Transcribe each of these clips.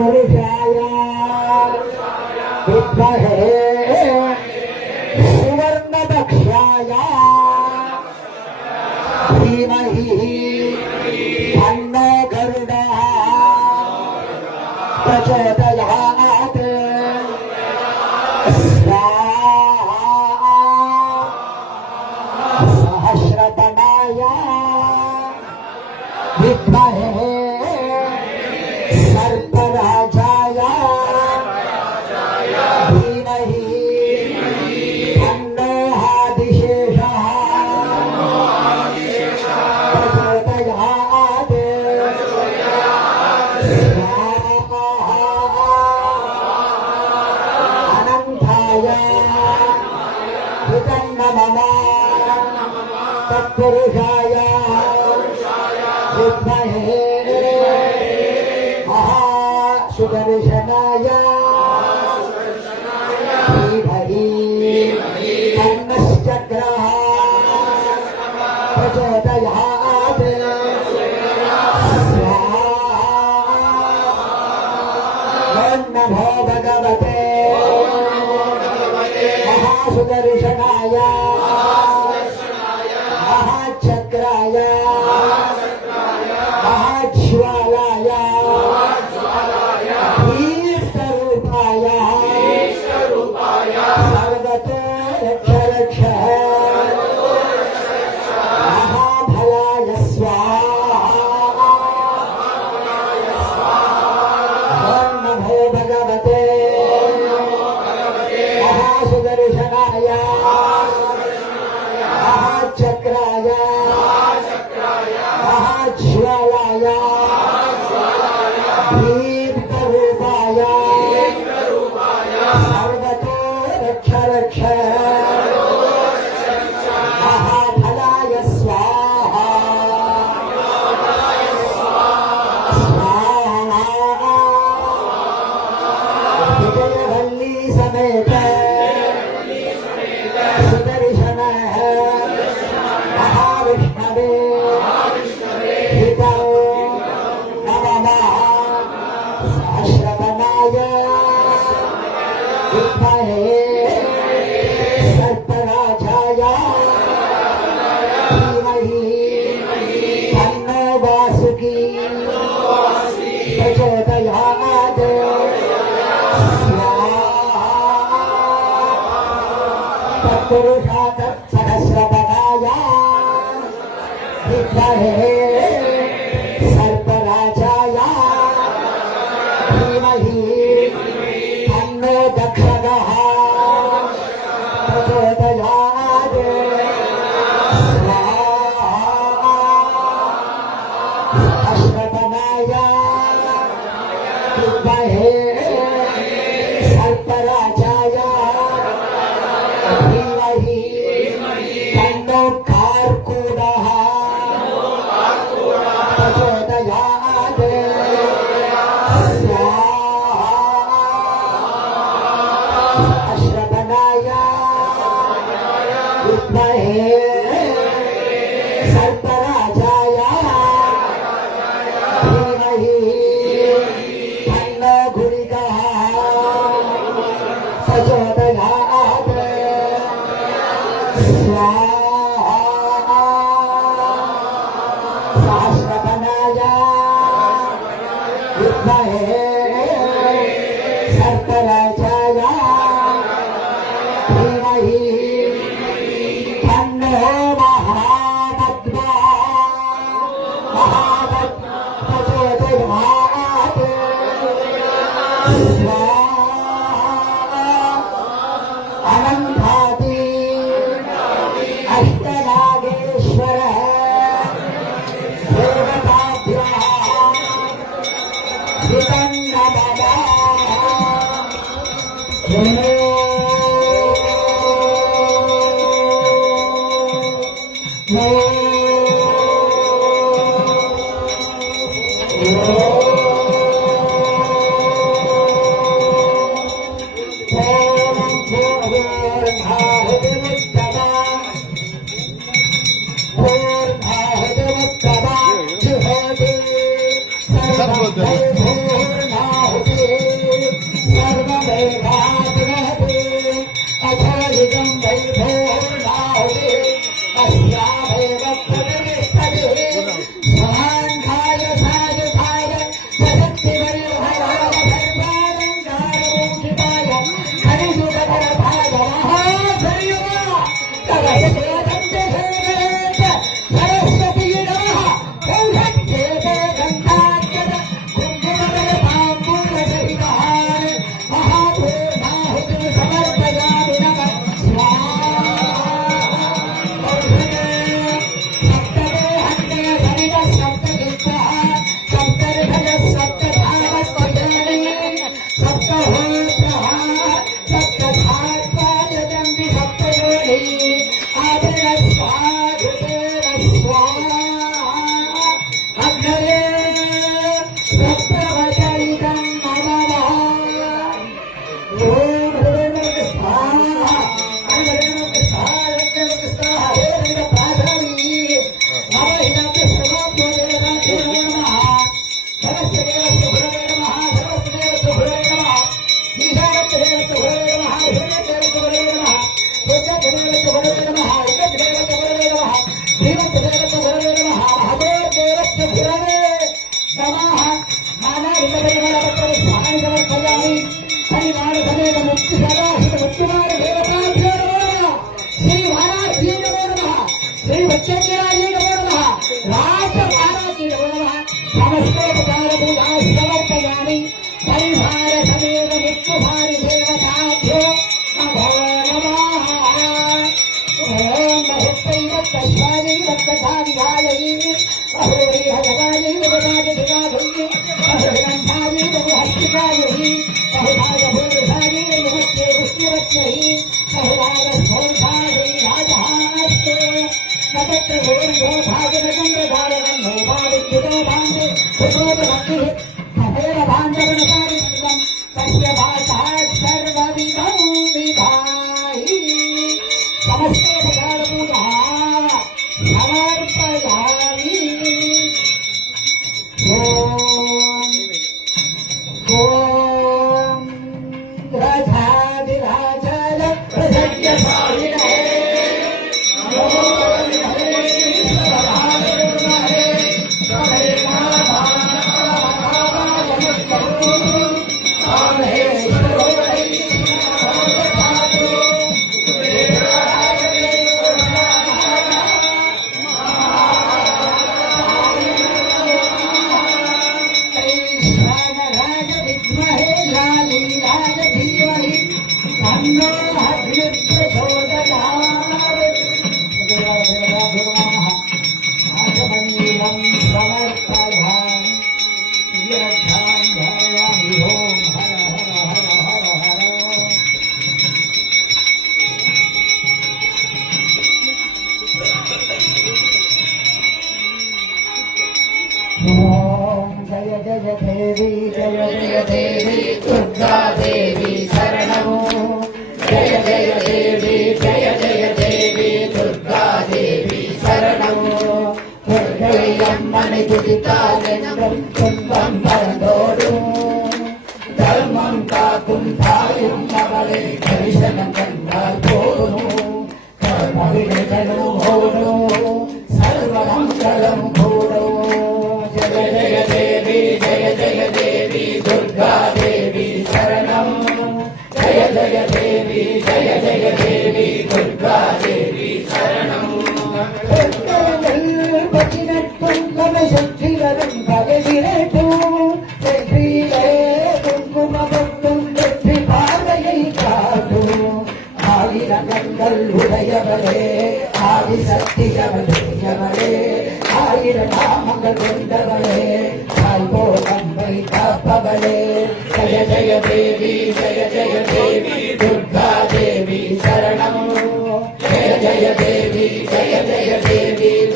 तत्पुरुषाय विद्महे सुवर्णदक्षाय धीमहि तन्नो गरुडः प्रचोदयात्। सहस्रतमाय विद्महे सर्पराजाय धीमहि तन्नो आदिशेषः प्रचोदयात्। अनन्ताय नमः तत्पुरुषाय विद्महे महासुदर्शनाय धीमहि तन्नश्चक्रः प्रचोदयात्। नमो भगवते महासुदर्शनाय महाचक्राय महाज्वालाय ईष्टरूपाय सर्वतो रक्ष महाफलाय स्वाहा। नमो भगवते महासुदर्शनाय महाचक्राय महाज्वालाय दीप्तरूपाय सर्वतो रक्ष महाफलाय स्वाहा। विजयवल्ली समेत सुदर्शन महाविष्णवे हितौ नमः। सहस्रतमाय विद्महे सर्पराजाय धीमहि तन्नो वासुकी प्रचोदयात्। तत्पुरुषात् सहस्रतमाय विद्महे सर्पराजाय धीमहि तन्नो दक्षः प्रचोदयात्। सहस्रतमाय विद्महे सर्पराजाय धीमहि तन्नो कार्कूटः प्रचोदयात्। सहस्रतमाय विद्महे सर्पराजाय धीमहि तन्नो गुलिकः प्रचोदयात्। सहस्रतमाय विद्महे सर्पराजाय धीमहि तन्नो महापद्मा प्रचोदयात्। अनन्तादि अष्टनागेश्वरः देवताभ्यः हितं नमः। सब बोलते हैं। सप्तवचरितं नमः ओम हृदयनमः स्वाहा हृदयनमः स्वाहा हृदयनमः स्वाहा हृदयनमः प्राधानी नमः सर्वोपदेवताभ्यो नमः सरस्वदेवस्य गुरवे नमः सरस्वदेवस्य गुरवे नमः ईशानदेवस्य गुरवे नमः हिरण्यदेवस्य गुरवे नमः रुद्रदेवस्य गुरवे नमः रुद्रदेवस्य गुरवे नमः श्रीमद्देवस्य गुरवे नमः महादेवदेवस्य गुरवे नमः मानवृन्दपरिवारपत्रे स्वामी समर्पयामि परिवारसमेत मुक्तिसदाशिवमुक्तिमार्गदेवताभ्यो नमः श्रीवाराह्यै नमो नमः श्रीवत्सज्ञरायै नमो नमः राजमातायै नमो नमः समस्तोपचारपूजां समर्पयामि परिवारसमेत मुक्तिधारिदेवताभ्यो नमो नमः ओम नमस्ते तस्मै तत्तथाविधायै अहोरे भगवायै भगवादिकायै अहोरन्धायै भगवहस्तिकायै अहोरागभूषायै नमस्ते पुष्टिरत्यै अहोरागस्थोषायै राजहास्ते नतत्र गोर्गोभागनगन्धधारणं नोभाविद्युतो भान्ते सुतोदभक्तिः तथैव भान्तरणकारिणं तस्य भाषात् सर्वविधं विधायि समस्तोपचारपूजा समर्पयामि ओम राधाधिराजल प्रसज्ञ स्वामिने नमो जय जय देवी दुर्गा देवी शरणमो जय देवी दुर्गा देवी शरणमो दुर्गयम्मनि दुरितालेन्द्रं तुन्बं परन्दोडु धर्मं काकुं धायुं नवले दर्शनं कण्डाल् पोडुनु कर्मविजयनु होडु सर्वमङ्गलं भूडु जय देवी दुर्गा देवी शरणं जय देवी दुर्गा देवी शरणं शक्तिरं भगविरेटु कुङ्कुमभक्तं வெற்றி பார்வையை காட்டு ஆயிரங்கள் உடையவளே ஆதிசக்தியவளே ஆயிரம் நாமங்கள் கொண்டவளே ஆய்வோ நம்மை காப்பவளே ஜய ஜய தேவி துர்கா தேவி சரணம் ஜய ஜய தேவி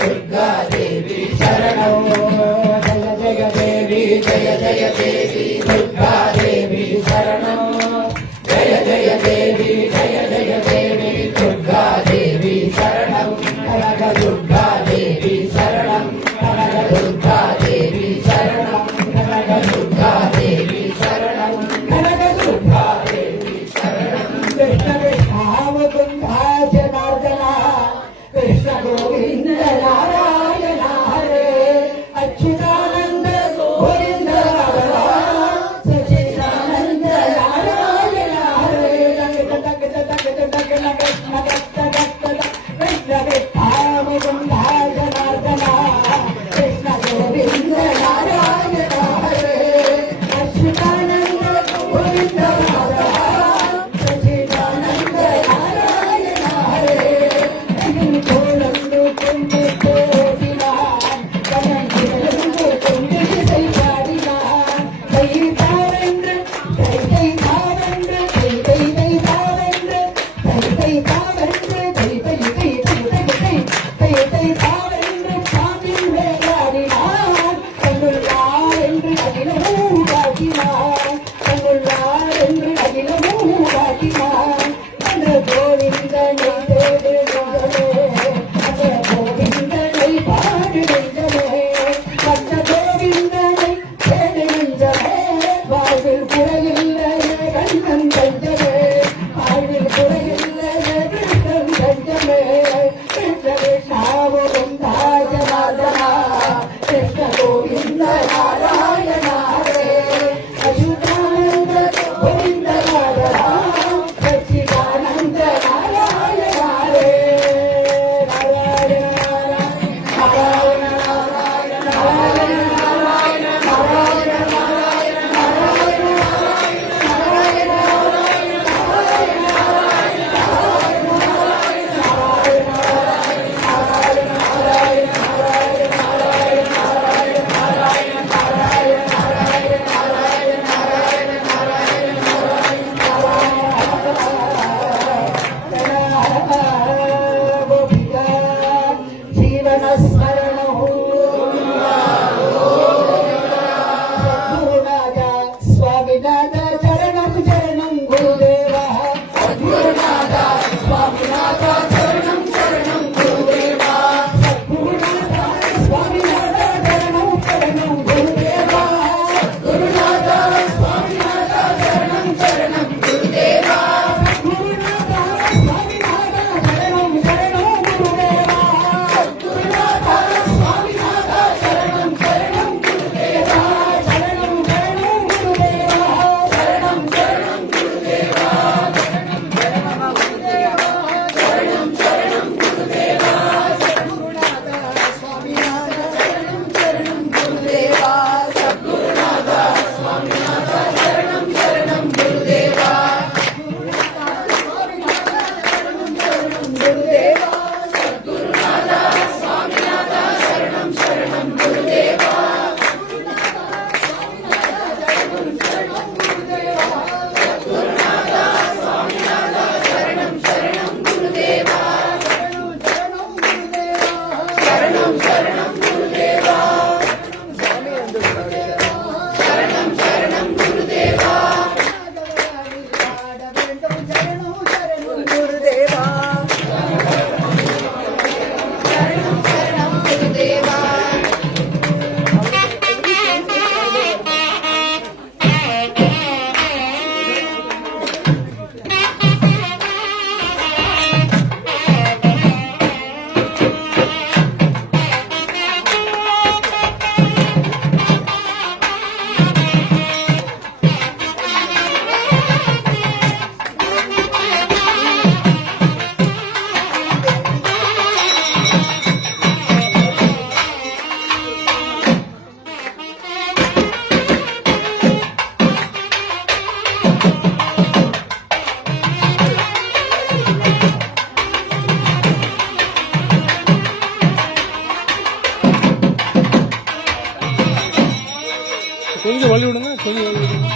துர்கா தேவி சரணம் ஜய ஜய தேவி துர்கா தேவி சரணம் ஜய ஜய தேவி दुर्गा देवी शरणं कनक दुर्गा देवी शरणं कनक दुर्गा देवी शरणं कनक दुर्गा देवी शरणं कनक दुर्गा देवी शरणं कृष्ण कृष्णावकुण्ठाच नार्दना कृष्ण गोविन्द नारायण हरे अच्युतानन्द गोविन्द सचिदानन्द கொஞ்சம் வழி விடுங்க, கொஞ்சம் வழி விடுங்க.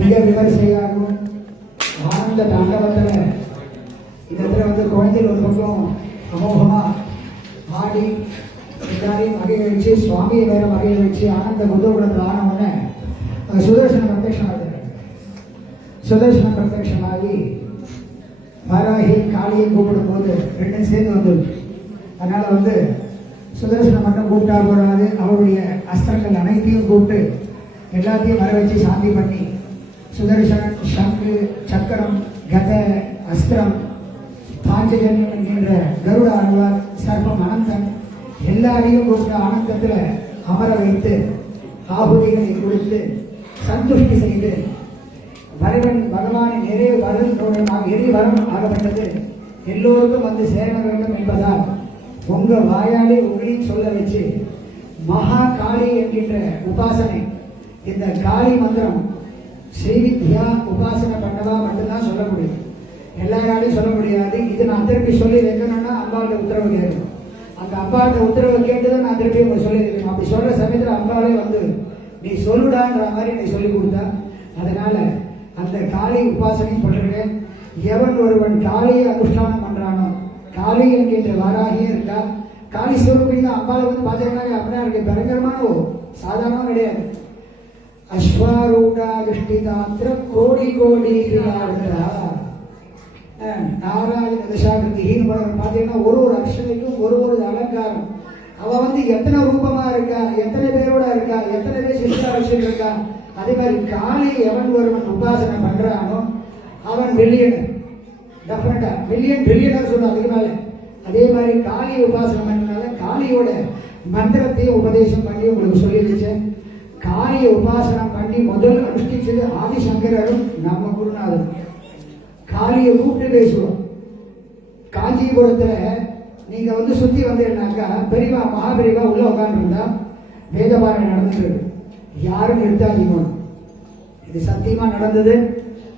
மிக விமர்சையாகவும் ஆனந்த தாண்டவத்தில் இந்த இடத்துல வந்து குழந்தைகள் ஒரு பக்கம் அமோகமா ஆடி எல்லாரையும் வகையை வச்சு சுவாமியை வேற வகையை வச்சு ஆனந்த குதோகுலத்தில் ஆன உடனே சுதர்சன பிரத்யட்சமாகுது. சுதர்சன பிரத்யட்சமாகி வாராகி காளியை கூப்பிடும் போது ரெண்டும் சேர்ந்து வந்துருக்கு. அதனால வந்து சுதர்சனம் மட்டும் கூப்பிட்டா போடாது, அவருடைய அஸ்திரங்கள் அனைத்தையும் கூப்பிட்டு எல்லாத்தையும் வர வச்சு சாந்தி பண்ணி சுதர்சனன் சங்கு சக்கரம் கத அஸ்திரம் பாஞ்சஜன்யம் என்கின்ற கருட ஆழ்வார் சர்ப்பம் அனந்தன் எல்லாரையும் கூப்பிட்ட ஆனந்தத்தில் அமர வைத்து ஆகுதிகளை கொடுத்து சந்துஷ்டி செய்து வரவன் பகவானின் நிறைய வரம் எரி வரம் ஆகப்பட்டது எல்லோருக்கும் வந்து சேர வேண்டும் என்பதால் உங்க வாயாலே உங்களையும் சொல்ல வச்சு மகா காளி என்கின்ற உபாசனை, இந்த காளி மந்திரம் ஸ்ரீவித்யா உபாசனை பண்ணவா மட்டும்தான் சொல்ல முடியும். எல்லா யாரையும் சொல்ல முடியாது. இது நான் திருப்பி சொல்லி வைக்கணும்னா அம்பாவோட உத்தரவு கேட்கணும். அந்த அம்பாவோட உத்தரவு கேட்டுதான் நான் திருப்பி உங்களுக்கு சொல்லி வைக்கணும். அப்படி சொல்ற சமயத்தில் அம்பாவே வந்து நீ சொல்லுடான்ற மாதிரி நீ சொல்லி கொடுத்தா, அதனால அந்த காளி உபாசனை சொல்றேன். எவன் ஒருவன் காளியை அனுஷ்டானம் பண்றானோ, காளி என்கின்ற வாராகியே இருக்கா, காளி ஸ்வரூபிங்க அம்பாவை வந்து பார்த்தீங்கன்னா அப்படின்னா இருக்கு, பயங்கரமான சாதாரணம் கிடையாது. அஸ்வாரூடா விஷ்டிதாத்திர கோடி கோடி நாராயண தசாகிருதின்னு பார்த்தீங்கன்னா ஒரு ஒரு அக்ஷரைக்கும் ஒரு ஒரு அலங்காரம். அவ வந்து எத்தனை ரூபமா இருக்கா, எத்தனை பேரோட இருக்கா, எத்தனை பேர் சிஷ்டாட்சியம் இருக்கா. அதே மாதிரி காளி எவன் ஒருவன் உபாசனை பண்றானோ அவன் மில்லியனர், டெஃபினட்டா மில்லியன் பில்லியனர் சொல்லுவோம் அதுக்கு மேல. அதே மாதிரி காளி உபாசனை பண்ணனால காளியோட மந்திரத்தையும் உபதேசம் பண்ணி உங்களுக்கு சொல்லி வச்சேன். காளியை உபாசனம் பண்ணி முதல் அனுஷ்டிச்சது ஆதிசங்கரரும் நம்ம குருநாதரும். காளியை கூப்பிட்டு பேசுவோம். காஞ்சிபுரத்துல நீங்க வந்து சுத்தி வந்தீங்கன்னாக்கா பெரியவா மகாபெரிவா உள்ள உட்காந்துருந்தா வேதபாராயணம் நடந்துட்டு யாரும் நிறுத்தாதீங்க. இது சத்தியமா நடந்தது.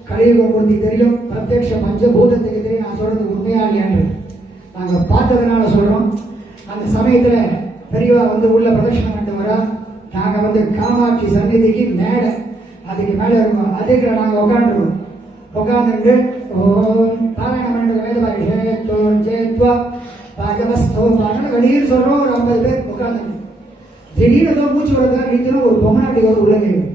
கலியுக மூர்த்தி தெரியும், பிரத்யக்ஷ பஞ்சபூதத்துக்கு தெரியும். நான் சொல்றது உண்மையாளியான்னு நாங்க பார்த்ததுனால சொல்றோம். அந்த சமயத்துல பெரியவா வந்து உள்ள பிரதட்சணம் பண்ணிட்டு வரா. நாங்க வந்து காமாட்சி சந்நிதிக்கு மேல அதுக்கு மேல இருக்கோம். அதுக்கு நாங்க உட்காந்துருக்கோம். உட்காந்துட்டு பாராயணம் பண்ணிட்டு வேதபாராயணம் வெளியில் சொல்றோம். ஒரு 50 பேர் உட்காந்து திடீர்னு ஏதோ மூச்சு விடுறதா நீங்களும் ஒரு பொம்மநாட்டி குரல் உள்ள கேட்கும்.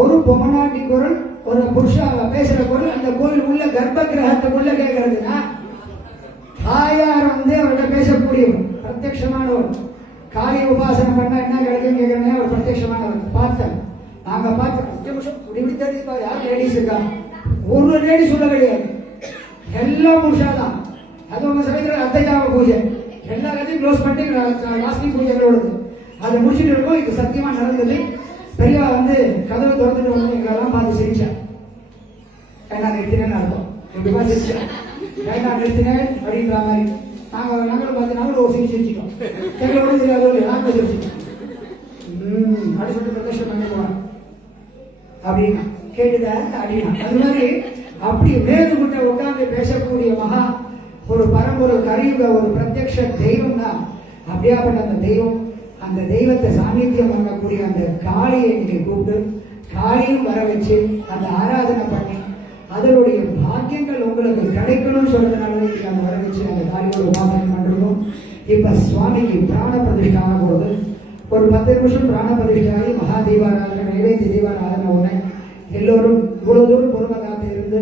ஒரு பொம்மநாட்டி குரல், ஒரு புருஷா பேசுற குரல் அந்த கோயில் உள்ள கர்ப்ப கிரகத்துக்குள்ள கேட்கறதுன்னா தாயார் வந்து அவர்கிட்ட பேசக்கூடியவர், பிரத்யட்சமானவர். காளி உபாசனை பண்ணா என்ன கிடைக்கும் கேட்கறேன். அவர் பிரத்யட்சமானவர் பார்த்தேன். நாங்க பார்த்தோம். 5 நிமிஷம் இப்படி தெரியுது யார் லேடிஸ் இருக்கா, ஒரு லேடி சொல்ல கிடையாது, எல்லாம் புருஷா தான். அது உங்க சமயத்தில் அத்தைஜாவ பூஜை எல்லா கதையும் க்ளோஸ் பண்ணி லாஸ்டி பூஜைகளோடு அதை முடிச்சுட்டு இருக்கோம். இது சத்தியமா நடந்தது. பெரியவா வந்து கதவை திறந்துட்டு வந்து எங்களெல்லாம் பார்த்து சிரிச்சேன். நான் நிறுத்தினேன்னு அர்த்தம். எப்படிமா சிரிச்சேன், நான் நிறுத்தினேன் அப்படின்ற மாதிரி. நாங்களும் பார்த்தீங்கன்னா ஒரு சிரிச்சிட்டோம். எங்களோட தெரியாத நாங்கள் சிரிச்சிட்டோம். அப்படி சொல்லிட்டு பிரதேசம் பண்ணி போவாங்க அப்படின்னா கேட்டுதா அப்படின்னா அது மாதிரி அப்படி வேறுபட்ட உட்கார்ந்து பேசக்கூடிய மகா ஒரு பரம்பொரு கரியுக ஒரு பிரத்யக்ஷ தெய்வம் தான். அப்படியாப்பட்ட அந்த தெய்வம், அந்த தெய்வத்தை சாநித்தியம் பண்ணக்கூடிய அந்த காளியை நீங்க கூப்பிட்டு காளியும் வர வச்சு அந்த ஆராதனை பண்ணி அதனுடைய பாக்கியங்கள் உங்களுக்கு கிடைக்கணும்னு சொல்றதுனால அந்த வர வச்சு அந்த காளியோட உபாசனை பண்றோம். இப்ப சுவாமிக்கு பிராண பிரதிஷ்டை ஆக போது ஒரு 10 நிமிஷம் பிராண பிரதிஷ்டாகி மகா தீபாராதனை நைவேத்திய தீபாராதனை உடனே எல்லோரும் இவ்வளவு தூரம் பொறுமை காத்து இருந்து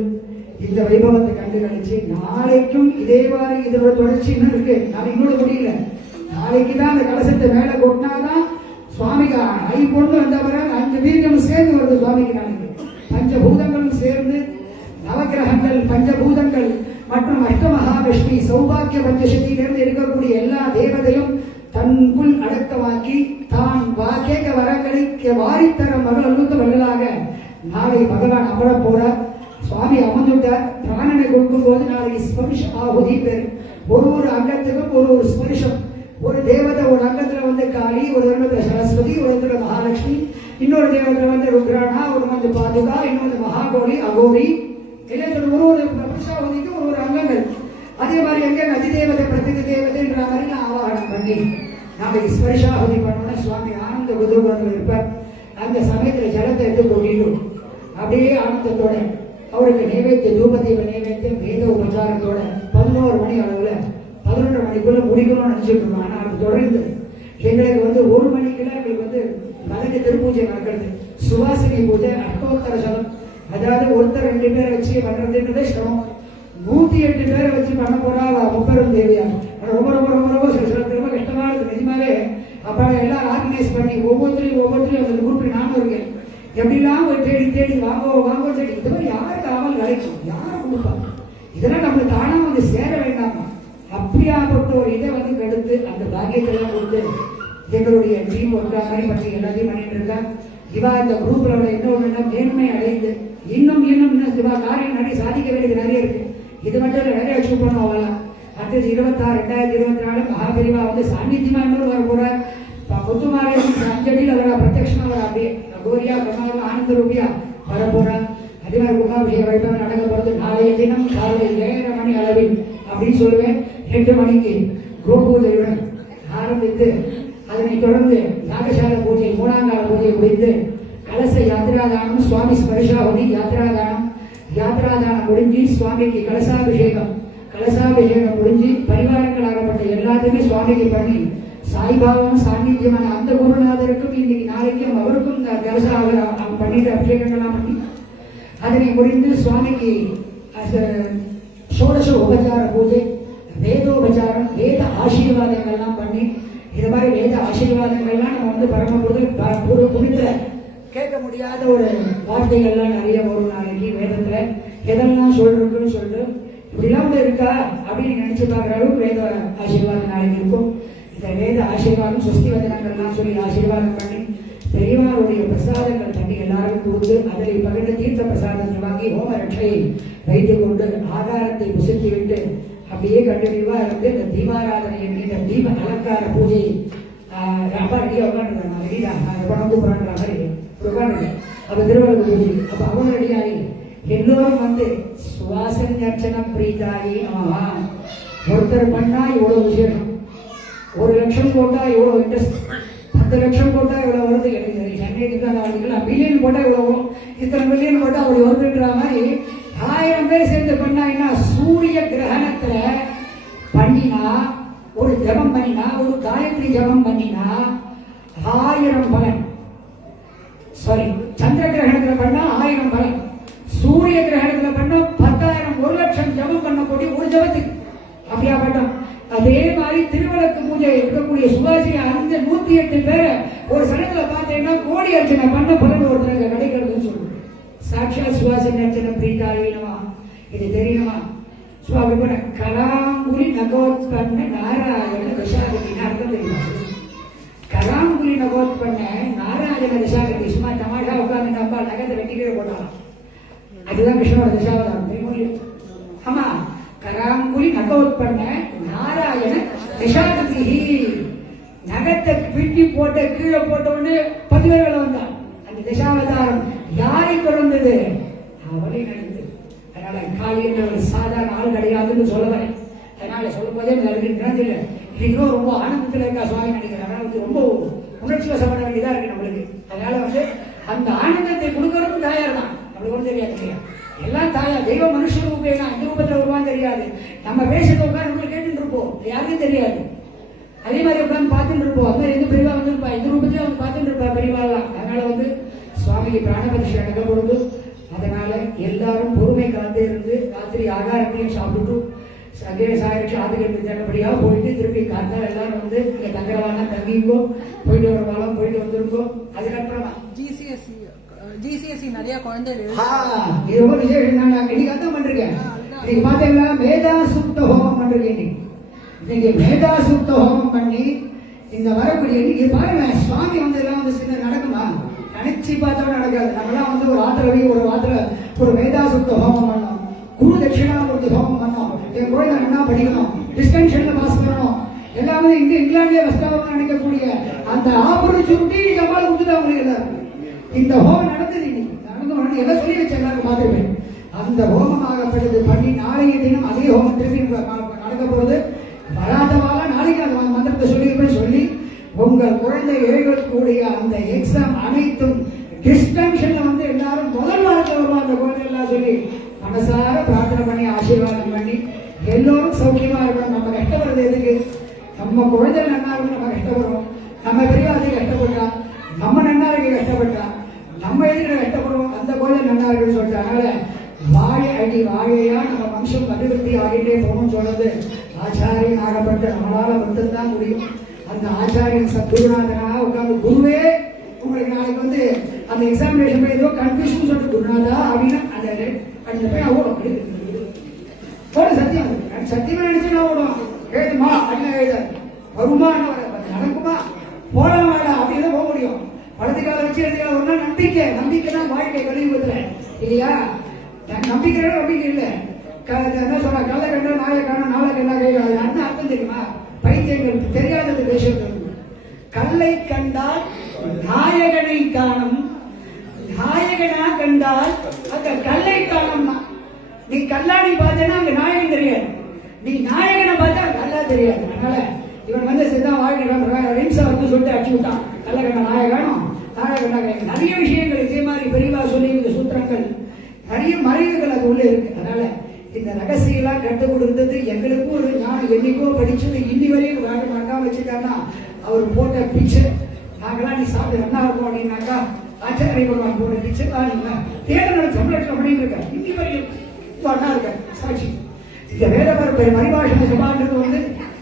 இந்த வைபவத்தை கண்டு கழிச்சு நாளைக்கும் இதே மாதிரி இதோட தொடர்ச்சி இன்னும் இருக்கு. நாளைக்கு கூட முடியல. நாளைக்கு தான் அந்த கலசத்தை மேல கொட்டினாதான் சுவாமிக்கு ஐ கொண்டு வந்தவரை 5 வீரம் சேர்ந்து வருது சுவாமிக்கு. நாளைக்கு பஞ்சபூதங்களும் சேர்ந்து நவகிரகங்கள் பஞ்சபூதங்கள் மற்றும் அஷ்டமகாவிஷ்ணி சௌபாக்கிய பஞ்சசக்தியிலிருந்து இருக்கக்கூடிய எல்லா தேவதையும் தன்குள் அடக்கமாக்கி தான் கேட்க வரங்களை வாரித்தர மகள் அழுத்த வல்லலாக நாளை பகவான் அமர போறார். சுவாமி அமர்ந்துட்டார். பிராணனை கொடுக்கும் போது நாளைக்கு ஸ்பர்ஷ ஆகுதி பேர். ஒரு அங்கத்துக்கும் ஒரு ஸ்பர்ஷம். ஒரு தேவதை ஒரு அங்கத்துல வந்து காளி, ஒரு இடத்துல சரஸ்வதி, ஒரு இடத்துல மகாலட்சுமி, இன்னொரு தேவத்துல வந்து ருத்ரானா, ஒரு வந்து பாதுகா, இன்னொரு மகாகோரி அகோரி, ஒரு ஸ்பர்ஷாவதிக்கு ஒரு அங்கங்கள். அதே மாதிரி எங்க அதிதேவதை பிரதிக தேவதைன்ற மாதிரி நான் ஆவாகனம் பண்ணி நாளைக்கு ஸ்பர்ஷாவதி பண்ணோம்னா சுவாமி ஆனந்த குதூகலத்தில் இருப்பார். அந்த சமயத்துல ஜலத்தை எடுத்து கொட்டிடும். அப்படியே ஆனந்தத்தோட அவருக்கு நைவேத்திய தூபதீப நைவேத்தியம் வேத உபச்சாரத்தோட 11 மணி அளவுல 11 மணிக்குள்ள முடிக்கணும்னு நினைச்சிட்டு இருக்கோம். ஆனா அது தொடர்ந்து எங்களுக்கு வந்து 1 மணிக்குள்ள எங்களுக்கு வந்து வழக்கு திருப்பூஜை நடக்கிறது. சுவாசினி பூஜை அஷ்டோத்தர சலம், அதாவது ஒருத்தர் 2 பேரை வச்சு பண்றதுன்றதே சிரமம். 108 பேரை வச்சு பண்ண போறா முப்பெரும் தேவியா. ரொம்ப ரொம்ப ரொம்ப ரொம்ப சில ரொம்ப கஷ்டமா இருக்கு நிஜமாவே. அப்ப எல்லாம் ஆர்கனைஸ் பண்ணி ஒவ்வொருத்தரையும் அந்த குரூப்ல நானும் இருக்கேன். எப்படிலாம் ஒரு தேடி வாங்கோ தேடி இதெல்லாம் யாருக்கு ஆவல் கிடைக்கும், யாரும் கொடுப்பாங்க. இதெல்லாம் நம்ம தானா வந்து சேர வேண்டாமா? அப்படியாப்பட்ட ஒரு இதை வந்து கெடுத்து அந்த பாக்கியத்தெல்லாம் கொடுத்து எங்களுடைய டீம் ஒன்றா மாதிரி பண்ணி எல்லாத்தையும் பண்ணிட்டு இருக்கா. இவா இந்த குரூப்ல இன்னொன்று மேன்மை அடைந்து இன்னும் இவா காரியம் நிறைய சாதிக்க வேண்டியது நிறைய இருக்கு. இது மட்டும் இல்லை, நிறைய அச்சீவ் பண்ண வரலாம். அடுத்தது 26/2024 மகாபெரிவா வந்து சாநித்தியமா இன்னொரு வர போற முத்துமாரி அஞ்சலியில் வர பிரத்யட்சமா வர அப்படியே கோரியா பிரமாதம் ஆனந்த ரூபியா வர போறா. அதே மாதிரி கும்பாபிஷேக வைபவம் நடக்க போறது நாளைய தினம் காலை 7:30 மணி அளவில் அப்படின்னு சொல்லுவேன். 2 மணிக்கு கோபூஜையுடன் ஆரம்பித்து அதனை தொடர்ந்து யாகசால பூஜை 3ஆம் கால பூஜை முடிந்து கலச யாத்திராதானம் சுவாமி ஸ்பர்ஷாவதி யாத்திராதானம் முடிஞ்சு சுவாமிக்கு கலசாபிஷேகம் முடிஞ்சு பரிவாரங்களாகப்பட்ட எல்லாத்தையுமே சுவாமிக்கு பண்ணி சாய்பாபம் சாநித்தியமான அந்த குருநாதருக்கும் இன்னைக்கு நாளைக்கும் அவருக்கும் கலசாக பண்ணிட்டு அபிஷேகங்கள்லாம் பண்ணி அதனை முடிந்து சுவாமிக்கு ஷோடச உபச்சார பூஜை வேதோபச்சாரம் வேத ஆசீர்வாதங்கள்லாம் பண்ணி இது மாதிரி வேத ஆசீர்வாதங்கள்லாம் நம்ம வந்து பரமபுரு புனித கேட்க முடியாத ஒரு வார்த்தைகள்லாம் நிறைய வரும் நாளைக்கு வேதத்துல எதெல்லாம் சொல்றதுன்னு சொல்லிட்டு இப்படிலாம் இருக்கா அப்படின்னு நினைச்சு பார்க்குற அளவுக்கு வேத ஆசீர்வாதம் நாளைக்கு இருக்கும். இந்த வேத ஆசீர்வாதம் சொஸ்தி வதனங்கள்லாம் சொல்லி ஆசீர்வாதம் பண்ணி பெரியவாருடைய பிரசாதங்கள் பண்ணி எல்லாரும் கொடுத்து அதில் பகிர்ந்து தீர்த்த பிரசாதத்தை வாங்கி ஹோம ரட்சையை வைத்துக் கொண்டு ஆகாரத்தை புசித்து விட்டு அப்படியே கண்டினியூவா இருந்து இந்த தீபாராதனை என்கின்ற தீப அலங்கார பூஜை அப்பா ரெடியா உட்காந்துருக்காங்க ரெடியா பணம் கூப்பிடுறான்ற மாதிரி உட்காந்து அப்ப திருவள்ளுவர் பூஜை அப்ப அவங்க ரெடியாகி எல்லோரும் வந்து சுவாசன அர்ச்சன பிரீதாயி ஆமா ஒருத்தர் பண்ணா இவ்வளவு விசேஷம் 1 லட்சம் போட்டா இவ்வளவு இன்ட்ரெஸ்ட் 10 லட்சம் போட்டா இவ்வளவு வருது எனக்கு சென்னை பில்லியன் போட்டா இவ்வளவு இத்தனை மில்லியன் போட்டா அப்படி வருதுன்ற மாதிரி 1000 பேர் சேர்ந்து பண்ணாங்கன்னா சூரிய கிரகணத்துல பண்ணினா ஒரு ஜபம் பண்ணினா ஒரு காயத்ரி ஜபம் பண்ணினா 1000 பலன். சாரி, சந்திர கிரகணத்துல பண்ணா 1000 பலன், சூரிய கிரகணத்துல பண்ணா 10,000 1 லட்சம் ஜபம் பண்ணக்கூடிய ஒரு ஜபத்துக்கு அப்படியா பண்ணோம். அதே மாதிரி திருவிளக்கு பூஜை இருக்கக்கூடிய சுபாஷி அந்த 108 பேரை ஒரு சடத்துல பார்த்தீங்கன்னா கோடி அர்ச்சனை பண்ண பலன் ஒருத்தருக்கு கிடைக்கிறதுன்னு சொல்லுவோம். சாட்சா சுவாசி அர்ச்சனை பிரீதாயினமா இது தெரியணுமா? சுவாமி பண்ண கலாங்குலி நகோத்பன்ன நாராயண தசாகத்தின்னு அர்த்தம் தெரியுமா? கலாங்குலி நகோத்பன்ன நாராயண தசாகத்தி சும்மா டமாட்டா உட்கார்ந்து அப்பா நகத்தை வெட்டிக்கிற போட்டாலும் அதுதான் கிருஷ்ணோட தசாவதாரம் தெரியும். ஆமா, கராங்குலி நகோத்பன்ன நாராயண தசாகதி நகத்தை பிட்டி போட்ட கீழே போட்ட உடனே 10 பேர் வந்தான். அந்த தசாவதாரம் யாரை தொடர்ந்தது? அவளை நடந்தது. அதனால காளி என்ற ஒரு சாதாரண ஆள் கிடையாதுன்னு சொல்ல வரேன். அதனால சொல்லும் போதே நினைச்சில்ல இன்னும் ரொம்ப ஆனந்தத்தில் இருக்கா சுவாமி நினைக்கிறேன். அதனால வந்து ரொம்ப உணர்ச்சி வசப்பட வேண்டியதா இருக்கு நம்மளுக்கு. அதனால வந்து அந்த ஆனந்தத்தை கொடுக்கறதும் தாயார் தான், நம்மளுக்கு ஒன்றும் தெரியாது இல்லையா? எல்லாம் தாயார் தெய்வ மனுஷ ரூபேனா இந்த ரூபத்தில் வருவான்னு தெரியாது. நம்ம பேசுறத உட்காந்து உங்களுக்கு கேட்டுட்டு இருப்போம், யாருக்கும் தெரியாது. அதே மாதிரி உட்காந்து பார்த்துட்டு இருப்போம். அந்த எந்த பெரியவா வந்துருப்பா, இந்த ரூபத்திலே அவங்க பார்த்துட்டு இருப்பா பெரியவாலாம். அதனால வந்து சுவாமிக்கு பிராணபரிஷை நடக்க பொழுது அதனால எல்லாரும் பொறுமை காத்து இருந்து ராத்திரி ஆகாரத்தையும் சாப்பிட்டு சாயிடுச்சு ஆதிக்கத்துக்கு தன்னபடியாக போயிட்டு திருப்பி காத்தால் எல்லாரும் வந்து இங்கே தங்குறவானா தங்கிங்கோ, போயிட்டு வரவாலாம் போயிட்டு வந்துருக்கோம். அதுக்கப்புறமா ஜிசிஎஸ்சி நிறைய குழந்தைகள் இது ரொம்ப விசேஷம். நான் இன்னைக்கு அதான் பண்ணிருக்கேன். இன்னைக்கு பாத்தீங்கன்னா மேதா சுத்த ஹோமம் பண்ணிருக்கேன். இன்னைக்கு மேதா சுத்த ஹோமம் பண்ணி இந்த வரக்கூடிய இன்னைக்கு பாருங்க சுவாமி வந்து எல்லாம் வந்து சின்ன நடக்குமா? நினைச்சு பார்த்தோம் நடக்காது. நம்மளாம் வந்து ஒரு ஆத்திர ஒரு மேதா சுத்த ஹோமம் பண்ணோம், குரு தட்சிணாமூர்த்தி ஹோமம் பண்ணோம், என் குழந்தை என்ன படிக்கணும், டிஸ்டன்ஷன்ல பாஸ் பண்ணணும், எல்லாமே இங்க இங்கிலாந்துல வஸ்தாவம் நினைக்கக்கூடிய அந்த ஆப்பர்ச்சுனிட்டி இன்னைக்கு அம்மாவை கொடுத்துட்டு அவங்களுக்கு எல்லாரும் இந்த ஹோமம் நடந்தது. இன்னைக்கு எதை சொல்லி வச்சு எல்லாரும் பார்த்துருப்பேன். அந்த ஹோமமாகப்பட்டது பண்ணி நாளைய தினம் அதே ஹோமம் திரும்பி நடக்க போறது. வராதவாக நாளைக்கு அந்த மந்திரத்தை சொல்லியிருப்பேன். சொல்லி உங்கள் குழந்தை எழுதக்கூடிய அந்த எக்ஸாம் அனைத்தும் டிஸ்டன்ஷன்ல வந்து எல்லாரும் முதல் வாரத்தில் வருவாங்க. அந்த குழந்தை எல்லாம் சொல்லி மனசார பிரார்த்தனை பண்ணி ஆசீர்வாதம் பண்ணி எல்லோரும் சௌக்கியமா இருக்கணும். நம்ம கஷ்டப்படுறது எதுக்கு? நம்ம குழந்தைகள் நல்லா இருக்கும், நம்ம கஷ்டப்படுறோம். நம்ம பெரியவாதி கஷ்டப்பட்டா, நம்ம நன்னாருக்கு கஷ்டப்பட்டா, நம்ம எதுக்கு கஷ்டப்படுறோம்? அந்த குழந்தை நல்லா இருக்குன்னு சொல்லிட்டு அதனால வாழை அடி வாழையா நம்ம வம்சம் அபிவிருத்தி ஆகிட்டே போகணும்னு சொல்றது ஆச்சாரியன் ஆகப்பட்ட நம்மளால மட்டும்தான் முடியும். அந்த ஆச்சாரியன் சத்குருநாதனாக உட்காந்து குருவே உங்களுக்கு நாளைக்கு வந்து அந்த எக்ஸாமினேஷன் போய் ஏதோ கன்ஃபியூஷன் சொல்லிட்டு குருநாதா அப்படின்னு அந்த போய் ஓடும் போட சத்தியம் சத்தியமா நினைச்சு நான் ஓடும். எழுதுமா அப்படின்னு எழுத வருமா நடக்குமா போலாமாடா அப்படின்னு போக முடியும். வலது கால வச்சு வச்சுக்கிறதுக்காக ஒன்னா நம்பிக்கை. நம்பிக்கை தான் வாழ்க்கை கலியுகத்துல இல்லையா? நம்பிக்கை இல்லை. என்ன சொல்ற, கல்லை கண்டா நாயை காண, நாளை கண்டா கை காண. என்ன அர்த்தம் தெரியுமா? பைத்தியங்கள் தெரியாதது பேசுறது. கல்லை கண்டால் நாயகனை காணும், நாயகனா கண்டால் அங்க கல்லை காணும்னா. நீ கல்லாடி பார்த்தேன்னா அங்க நாயகன் தெரியாது, நீ நாயகனை பார்த்தா கல்லா தெரியாது. அதனால இவன் வந்து சிதான் வாழ்க்கை ரிம்ஸை வந்து சொல்லிட்டு அடிச்சு விட்டான். கல்லை கண்ட நாயகனும் நாயகனா நிறைய விஷயங்கள் இதே மாதிரி பெரியவா சொல்லி இந்த சூத்திரங்கள் நிறைய மறைவுகள் அது உள்ள இருக்கு. அதனால இந்த ரகசியெல்லாம் கற்றுக் கொடுத்தது எங்களுக்கும் ஒரு நான் என்னைக்கோ படிச்சது இன்னி வரையும் வேலை மறக்காம வச்சுட்டாங்கன்னா அவர் போட்ட பிக்சர் நாங்களாம் நீ சாப்பிட்டு என்ன இருக்கும் அப்படின்னாக்கா ஆச்சாரிய பகவான் போட்ட பிக்சர் தான் நீங்க தேர்தல் தமிழகம் அப்படின்னு இருக்க இன்னி வரையும் அண்ணா இருக்க சாட்சி. இந்த வேத பரிபாஷண சபான்றது வந்து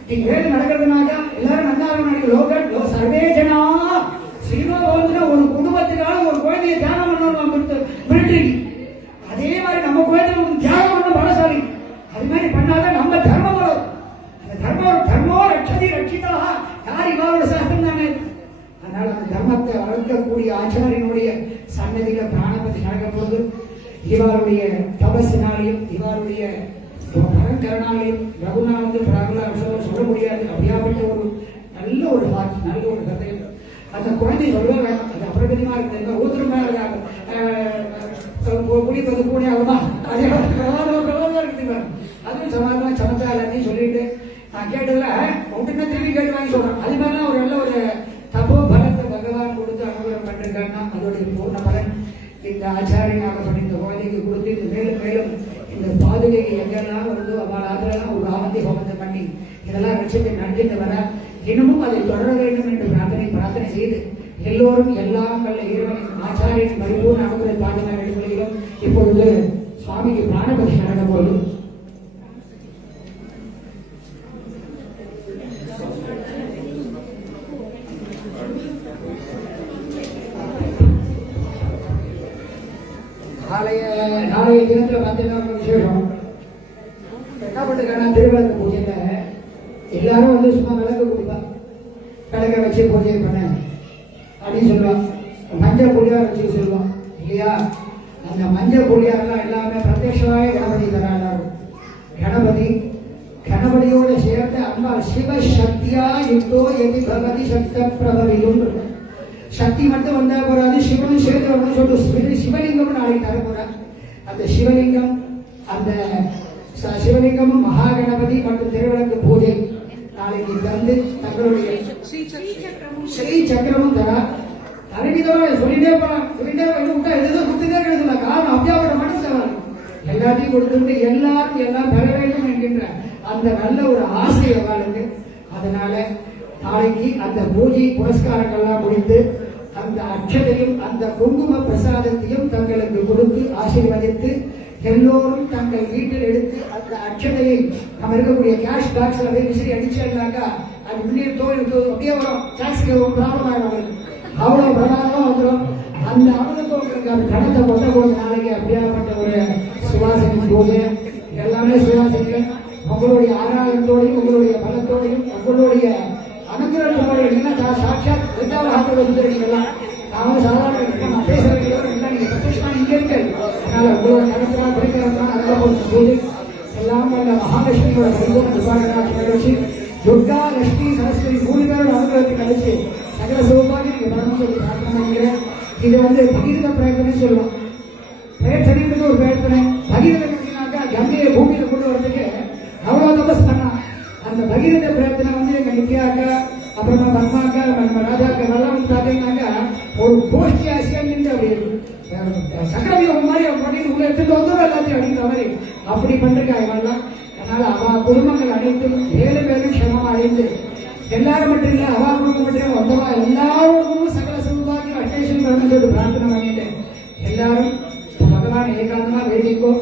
நீங்க வேலை நடக்கிறதுனாக்கா எல்லாரும் நல்லா இருக்கும். லோகல் சர்வே ஜனா ஸ்ரீனோபவத்துல ஒரு குடும்பத்துக்காக ஒரு குழந்தைய தியானம் பண்ணணும் மிலிட்டரி. அதே மாதிரி நம்ம குழந்தை தியானம் பண்ண பலசாலி. அது மாதிரி பண்ணாதான் நம்ம தர்மம் வரும். அந்த தர்மோ ரட்சதி ரட்சிதா யார் இவாவோட சாஸ்திரம் தானே. அதனால அந்த தர்மத்தை வளர்க்கக்கூடிய ஆச்சாரியனுடைய சன்னதியில பிராணபதி நடக்க போது இவருடைய தபசினாலையும் இவருடைய கருணாலையும் ரகுநாதன் பிராகுலா சொல்ல முடியாது. அப்படியாப்பட்ட ஒரு நல்ல ஒரு வாக்கு, நல்ல ஒரு கதை. அந்த குழந்தை சொல்லுவாங்க அது அப்பிரகதியமா இருக்கு. ஊத்திரமா குடிப்பது கூட ஆகுதான் அதே பிரபாதமா இருக்குது. அதுவும் சமாதான சமத்தாலன்னு சொல்லிட்டு நான் கேட்டதுல ஒன்றுமே திரும்பி கேட்டு வாங்கி சொல்றேன். அது மாதிரிலாம் ஒரு நல்ல ஒரு தபோ பலத்தை பகவான் கொடுத்து அனுகிரகம் பண்ணிருக்காங்கன்னா அதோடைய பூர்ண பலன் இந்த ஆச்சாரியனாகப்பட்ட இந்த குழந்தைக்கு கொடுத்து இது மேலும் மேலும் இந்த பாதுகைக்கு எங்கெல்லாம் வருதோ அவள் அதெல்லாம் ஒரு ஆவந்தி ஹோமத்தை பண்ணி இதெல்லாம் வச்சுட்டு நடந்துட்டு வர இன்னமும் அதை தொடர வேண்டும் என்று பிரார்த்தனை செய்து எல்லோரும் எல்லாம் கல்ல இறைவனின் ஆச்சாரியன் பரிபூர்ண அனுகிரகத்தை பாதுகாக்க வேண்டுகிறோம். இப்பொழுது சுவாமிக்கு பிராணபக்ஷி நடக்க போது நாளைய தினத்துல பார்த்தீங்கன்னா விசேஷம் என்ன பண்ணுறாங்கன்னா திருவிழா பூஜையில எல்லாரும் வந்து சும்மா விளக்கு கொடுப்பா, விளக்க வச்சு பூஜை பண்ண அப்படின்னு சொல்லுவான். மஞ்சள் புள்ளியார் வச்சு சொல்லுவான் இல்லையா? அந்த மஞ்சள் புள்ளியாரெல்லாம் எல்லாமே பிரத்யட்சமாவே கணபதி தராங்க. கணபதியோட சேர்த்து அம்மா சிவசக்தியா யுக்தோ எதி பகவதி சக்த பிரபவியும். சக்தி மட்டும் வந்தா போறாது, சிவனும் சேர்த்து வரணும் சொல்லிட்டு சிவலிங்கம் நாளைக்கு தர போறார். அந்த சிவலிங்கம், அந்த சிவலிங்கமும் மகாகணபதி மற்றும் திருவிளக்கு பூஜை நாளைக்கு தந்து தங்களுடைய ஸ்ரீ சக்கரமும் தரா. அறிவிதமாக சொல்லிட்டே போறான். எதுவும் கொடுத்துட்டே எழுதல. காரணம் அபியாவோட மனசுல எல்லாத்தையும் கொடுத்துட்டு எல்லாரும் எல்லாம் பெற வேண்டும் என்கின்ற அந்த நல்ல ஒரு ஆசை அவளுக்கு. அதனால நாளைக்கு அந்த பூஜை புரஸ்காரங்கள்லாம் முடித்து அந்த அக்ஷதையும் அந்த குங்கும பிரசாதத்தையும் தங்களுக்கு கொடுத்து ஆசீர்வதித்து எல்லோரும் தங்கள் வீட்டில் எடுத்து அந்த அக்ஷதையை நம்ம இருக்கக்கூடிய கேஷ் பாக்ஸ்ல விசிறி அடிச்சாக்கா அது முன்னே அப்படியே வரும். டாக்ஸிக்கு ஒரு ப்ராப்ளம் ஆகிடும் அவங்களுக்கு. அவ்வளவு பிரகாரமா வந்துடும். அந்த அவனுக்கு அந்த கணத்தை கொண்ட போது நாளைக்கு அப்படியாப்பட்ட ஒரு சுவாசனை பூஜை எல்லாமே சுவாசனை உங்களுடைய ஆராயத்தோடையும் உங்களுடைய பலத்தோடையும் உங்களுடைய அனுகிரகத்தோட என்ன சாட்சாத் ரெண்டாவது ஆற்றல் வந்துருக்கீங்களா? நான் வந்து சாதாரண நான் பேசுறீங்களோ இல்லை, நீங்க பிரத்யட்சமா இங்க இருக்கு. அதனால உங்களோட கருத்துலாம் படிக்கிறதுலாம் அதெல்லாம் போது எல்லாம் வந்த மகாலட்சுமியோட பரிபூர்ண துபாகராட்சி நிகழ்ச்சி துர்கா லட்சுமி சரஸ்வதி 3 பேரோட அனுகிரகத்தை கழிச்சு சகல சௌபாகி நீங்க பரம சொல்லி பிரார்த்தனை பண்ணிக்கிறேன். இது வந்து பகிர்ந்த பிரயத்தனை சொல்லுவோம். பிரயத்தனைன்றது ஒரு பிரயத்தனை. பகிர்ந்த அப்படின்னாக்கா கங்கையை பூமியில கொண்டு வரதுக்கு அவ்வளவு தபஸ் பண்ணா. அந்த பகிரத பிரயத்தனை வந்து எங்க நித்யாக்கா அப்புறமா பர்மாக்கா நம்ம ராஜாக்கா எல்லாம் வந்து பார்த்தீங்கன்னாக்கா ஒரு கோஷ்டி சேர்ந்து அப்படி சக்கரவியம் மாதிரி அப்படின்னு உங்களை எடுத்துட்டு வந்துடும் எல்லாத்தையும் அப்படிங்கிற மாதிரி அப்படி பண்றாங்க இவெல்லாம். அதனால அவ குடும்பங்கள் அனைத்தும் 7 பேரும் க்ஷமமா அடைந்து எல்லாரும் மட்டும் இல்லை அவா குடும்பம் மட்டும் வந்தவா எல்லாருக்கும் சகல சௌபாகியம் அட்டேஷன் பண்ணணும்னு சொல்லிட்டு பிரார்த்தனை பண்ணிட்டு எல்லாரும் பகவான் ஏகாந்தமா வேண்டிக்கோ.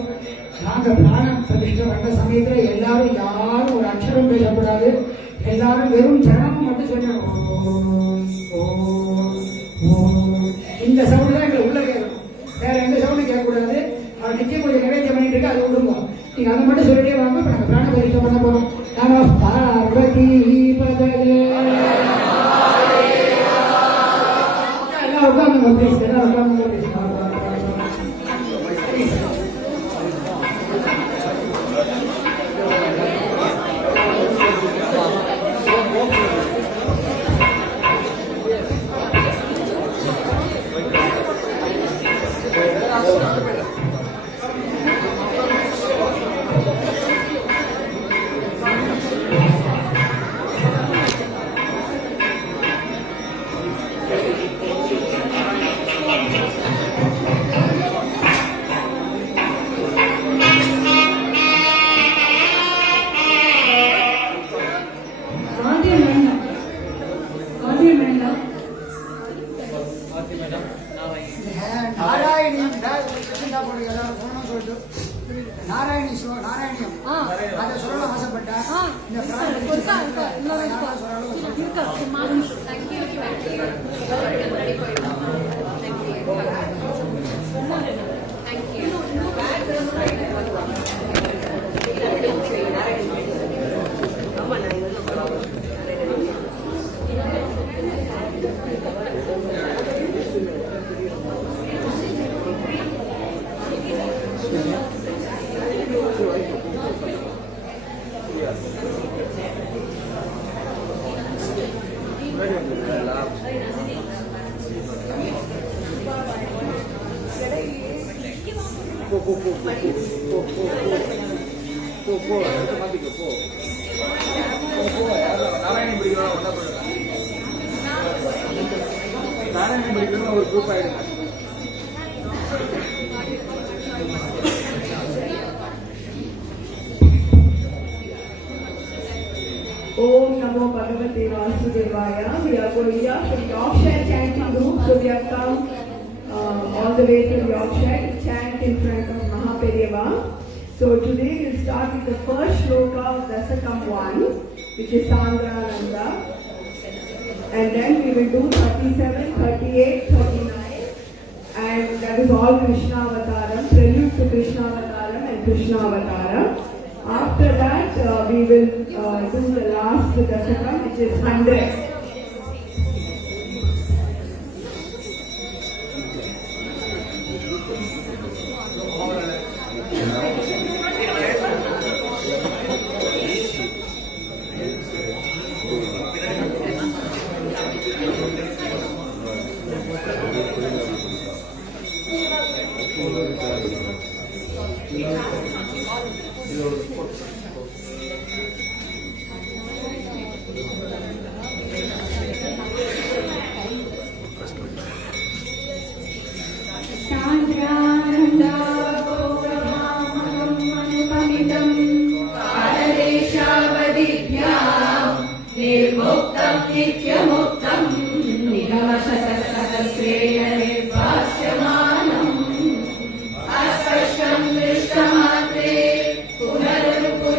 நாங்க பிராணம் பிரதிஷ்டை பண்ண சமயத்துல யாரும் ஒரு அக்ஷரம் பேசக்கூடாது. எல்லாரும் வெறும் ஜனமும் மட்டும் சொல்லணும். இந்த சவுண்ட் தான் எங்களை உள்ள கேட்கணும். வேற எந்த சவுண்டும் கேட்கக்கூடாது. அவர் நிச்சயம் கொஞ்சம் நிவேத்தியம் பண்ணிட்டு இருக்கு, அது விடுவோம். நீங்க அதை மட்டும் சொல்லிட்டே வாங்க. இப்ப நாங்க பிராண பிரதிஷ்டை பண்ண போறோம். நம பார்வதி பதே. எல்லாரும் உட்கார்ந்து ப்ளீஸ், எல்லாரும் உட்கார்ந்து ப்ளீஸ். நாராயணியம் அதை சொல்லலாம் ஆசைப்பட்டேன். ஒரு குரூப் ஆயிடுங்க. Om Namo Bhagavate Vasudevaya. We are going here from Yorkshire chanting group. So we have come all the way to Yorkshire to chant in front of Mahaperiva. So today we'll start with the first shloka of Dasakam 1, which is Sandrananda. And then we will do 37, 38, 39. And that is all Krishna Avataram, prelude to Krishna Avataram and Krishna Avataram. After that, we will do the last Dasakam, which is 100. निर्मुक्तं नित्यमुक्तं निगमशतसहस्रेण निर्भास्यमानम् अस्पष्टं दृष्टमात्रे पुनरुपुनः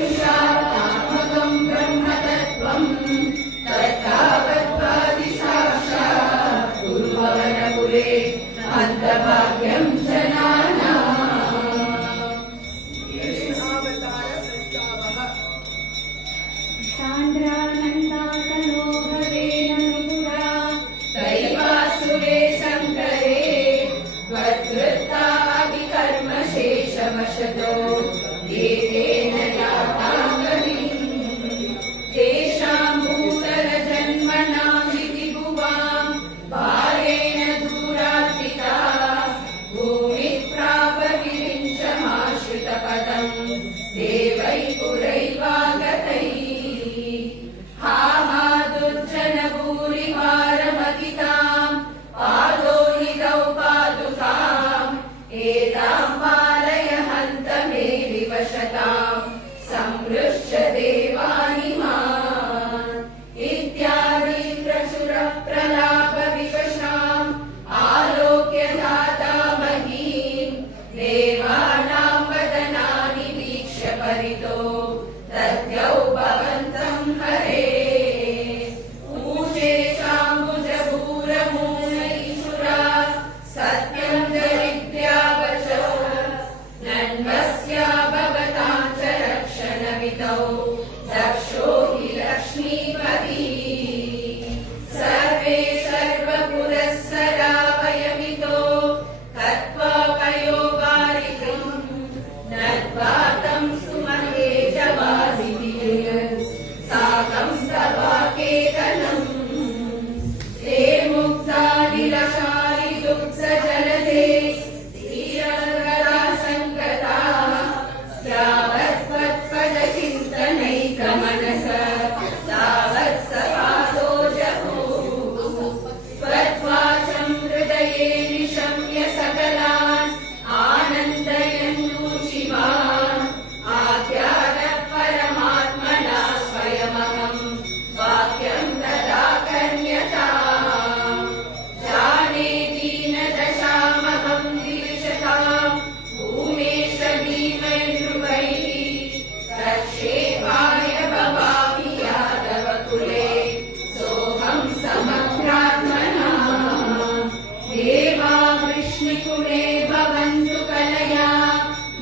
लक्ष्मीकुले भवन्तु कलया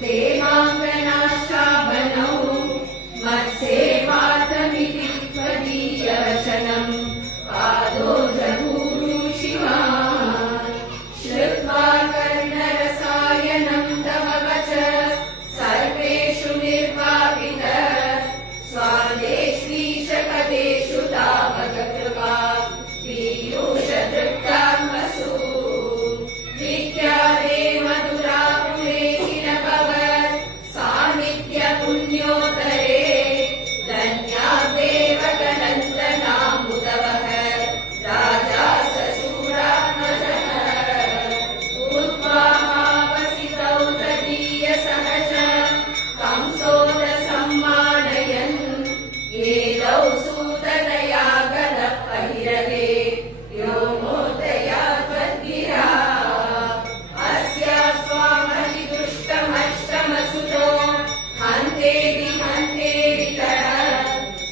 देवाङ्गनाश्चावनौ मत्सेवातमिति त्वदीयवचनम् पादो जगूरु शिवा श्रुत्वा कर्णरसायनं तव वच सर्वेषु निर्वापित स्वादेश्रीशकदेषु तावककृपा पीयूषदृक्तात्मसु विद्यादे मधुरा पुरेकिल भवत् सान्निध्यपुण्योत्तरे धन्या देवगणन्तनामुदवः राजा ससूरात्मजः उद्वाहावसितौ तदीयसहज कंसोदसम्मानयन् येदौ सूतदया गदपहिरवे व्योमोदया त्वद्गिरा अस्या स्वामहिदुष्टमष्टमसुतो हन्तेति हन्तेरितः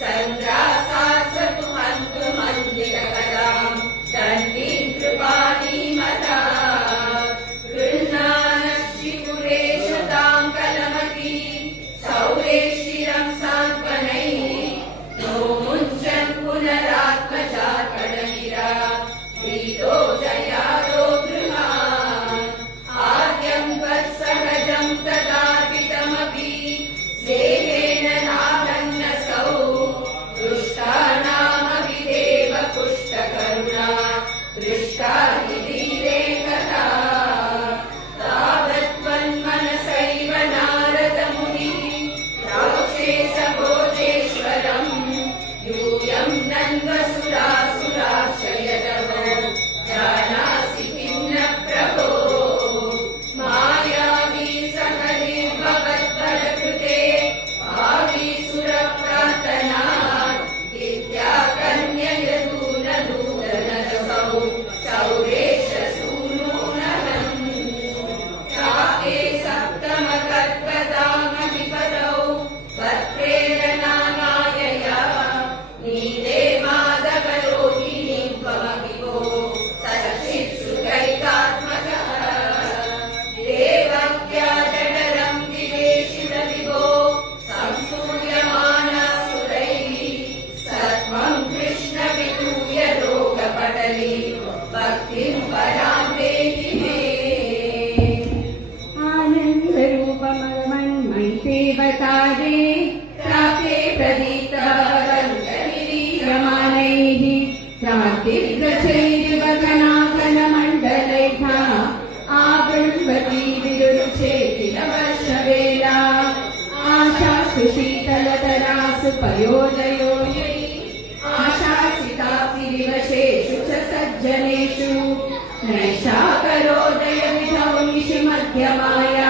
सन्द्रासात्सतु हन्तु मन्दिरकलाम् दण्डीं कृपाणीमता गृह्णानश्चिपुरेशतां Kalmati सौरेशिरं सान्त्वनैः no मुञ्चन् पुनरात्मजात्मनिरा Preeto जयादो गृहान् आद्यं वत्सहजं तदार्पितमपि स्नेहेन नादन्नसौ दुष्टानामपि देव पुष्टकरुणा दृष्टा हि धीरेकथा तावत्त्वन्मनसैव नारदमुनिः राक्षे सभोजेश्वरम् यूयं नन्वसुरासुराशयतमो जानासि किं न प्रभो मायावी सहनिर्भवद्वरकृते भावीसुरप्रार्थनात् विद्याकन्ययदूनदूतनसौ चौरेशसूनूनहम् चापे सप्तमकल्पदामधिपतौ वत्प्रेरणानायया नीले माधवरोहिणी त्वमपि वो सचित्सुखैकात्मकः देवक्या जठरं विवेशितविभो संसूयमानासुरैः सत्वं कृष्णविदूय रोगपटली भक्तिं परां देहि मे आनन्दरूपमगमन्मयितेवतारे प्राप्ते प्रदीप्तवरङ्गनिरीयमानैः क्रान्तिर्गचैर्वगनाकनमण्डलैः आवृण्वती विरुरुचेतिलवर्षवेला आशासु शीतलतरासु पयोदयोयै आशासिताप्तिविवशेषु च सज्जनेषु नैषा करोदयविधौ निशि मध्यमाया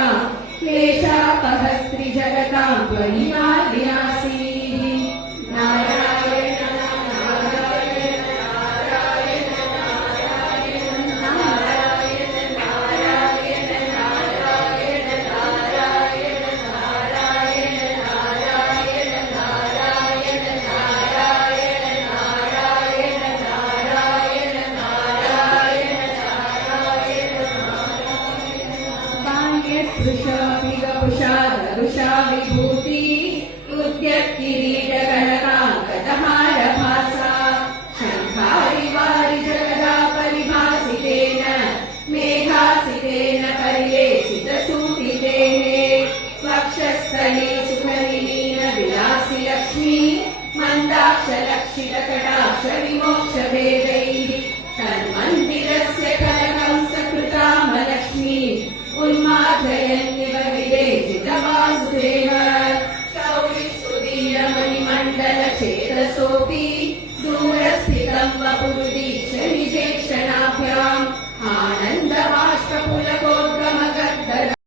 क्लेशापहस्त्रिजगतां त्वयि मार्यासीः नारायण नारायण नारायण नारायण नारायण नारायण नारायण नारायण नारायण नारायण नारायण नारायण नारायण नारायण बाह्यस्पृशाभिगपुषा दरुषा विभूति उद्यत्किरीटकनकाङ्कतहारभासा शङ्खारिवारि जगदा परिभासितेन मेघासितेन परिलेसितसूतितेः वक्षस्थले सुखनिलीन विलासि लक्ष्मी मन्दाक्षलक्षितकटाक्ष विमोक्षभेदैः तन्मन्दिरस्य कनकं सकृतामलक्ष्मी उन्मादयन्निव विदेशितवासुदेव शौरिस्तुदीयमणिमण्डलचेतसोऽपि दूरस्थितं वपुरुदीक्ष निजेक्षणाभ्याम् आनन्दबाष्पपुर